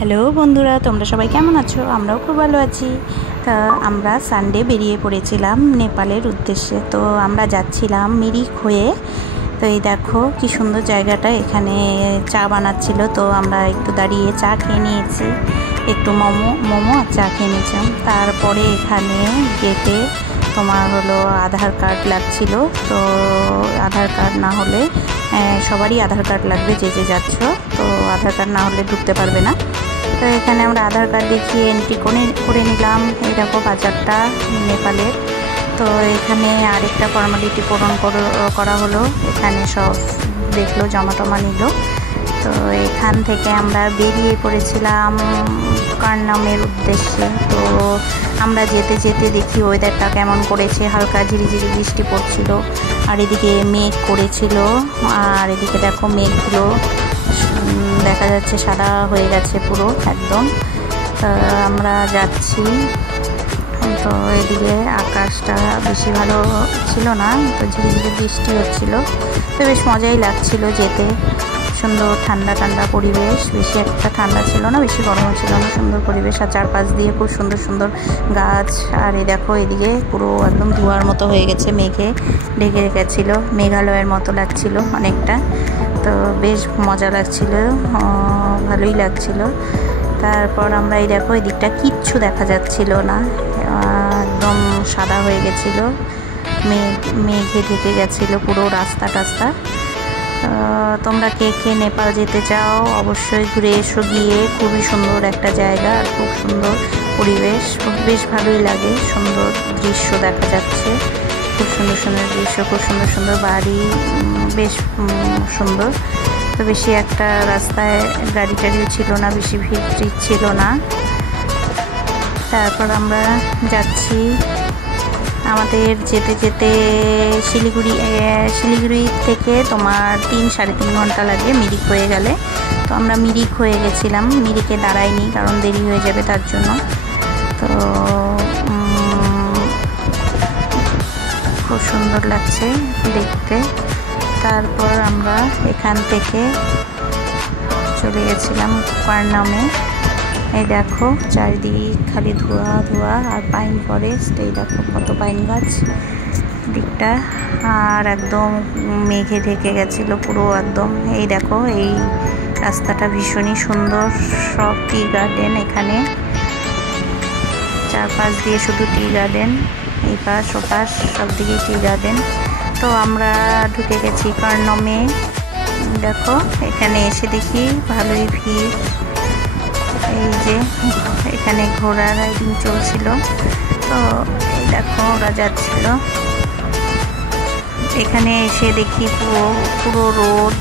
Hello বন্ধুরা, তোমরা সবাই কেমন আছো? আমরাও খুব ভালো আছি। তা আমরা সানডে বেরিয়ে পড়েছিলাম নেপালের উদ্দেশ্যে। তো আমরা যাচ্ছিলাম মিরিক হয়ে। তো এই দেখো কি সুন্দর জায়গাটা, এখানে চা বানাচ্ছিল, তো আমরা একটু দাঁড়িয়ে চা খেয়ে নিয়েছি, একটু মোমো আর চা খেয়ে নিয়েছিলাম। তারপরে এখানে গেটে তোমার হলো আধার কার্ড লাগছিল। তো আধার কার্ড না হলে সবারই আধার কার্ড লাগবে, যে যে যাচ্ছ, তো আধার কার্ড না হলে ঢুকতে পারবে না। তো এখানে আমরা আধার কার্ড দেখিয়ে এন্ট্রি করে নিলাম। এই দেখো বাজারটা নেপালের। তো এখানে আরেকটা ফর্মালিটি পূরণ করা হলো, এখানে সব দেখলো, জমা টমা নিল। তো এখান থেকে আমরা বেরিয়ে পড়েছিলাম কারনামের উদ্দেশ্যে। তো আমরা যেতে যেতে দেখি ওয়েদারটা কেমন করেছে, হালকা ঝিরিঝিরি বৃষ্টি পড়ছিল, আর এদিকে মেঘ করেছিল, আর এদিকে দেখো মেঘগুলো দেখা যাচ্ছে সাদা হয়ে গেছে পুরো একদম। আমরা যাচ্ছি, তো এদিকে আকাশটা বেশি ভালো ছিল না, তো ঝিরিঝিরি বৃষ্টি হচ্ছিল, তো বেশ মজাই লাগছিল যেতে। সুন্দর ঠান্ডা ঠান্ডা পরিবেশ, বেশি একটা ঠান্ডা ছিল না, বেশি গরমও ছিল না, সুন্দর পরিবেশ। আর চারপাশ দিয়ে খুব সুন্দর সুন্দর গাছ। আর এই দেখো এদিকে পুরো একদম ধোঁয়ার মতো হয়ে গেছে, মেঘে ঢেকে রেখেছিল, মেঘালয়ের মতো লাগছিল অনেকটা। তো বেশ মজা লাগছিল, ভালোই লাগছিল। তারপর আমরা এই দেখো এদিকটা কিচ্ছু দেখা যাচ্ছিল না, একদম সাদা হয়ে গেছিলো, মেঘে ঢেকে গেছিলো পুরো রাস্তা টাস্তা। তোমরা কে কে নেপাল যেতে চাও অবশ্যই ঘুরে এসো গিয়ে, খুবই সুন্দর একটা জায়গা, আর খুব সুন্দর পরিবেশ, বেশ ভালোই লাগে, সুন্দর দৃশ্য দেখা যাচ্ছে, খুব সুন্দর সুন্দর দৃশ্য, খুব সুন্দর সুন্দর বাড়ি, বেশ সুন্দর। তো বেশি একটা রাস্তায় গাড়ি টাড়িও ছিল না, বেশি ভিড় ছিল না। তারপর আমরা যাচ্ছি, আমাদের যেতে যেতে শিলিগুড়ি থেকে তোমার 3-3.5 ঘন্টা লাগে মিরিক হয়ে গেলে। তো আমরা মিরিক হয়ে গেছিলাম, মিরিকে দাঁড়াইনি কারণ দেরি হয়ে যাবে তার জন্য। তো খুব সুন্দর লাগছে দেখতে। তারপর আমরা এখান থেকে চলে গেছিলাম কারনামে। এই দেখো চারিদিক খালি ধোঁয়া ধোঁয়া আর পাইন ফরেস্ট, এই দেখো কত পাইন গাছ দিকটা, আর একদম মেঘে ঢেকে গেছিলো পুরো একদম। এই দেখো এই রাস্তাটা ভীষণই সুন্দর, সব টি গার্ডেন, এখানে চারপাশ দিয়ে শুধু টি গার্ডেন, এই পাশ ওপাশ সব দিকে টি গার্ডেন। তো আমরা ঢুকে গেছি কারনামে। দেখো এখানে এসে দেখি ভালোই ভিড়, এই যে এখানে ঘোড়া রাইডিং চলছিল। তো এই দেখো ওরা যাচ্ছিল, এখানে এসে দেখি পুরো রোদ,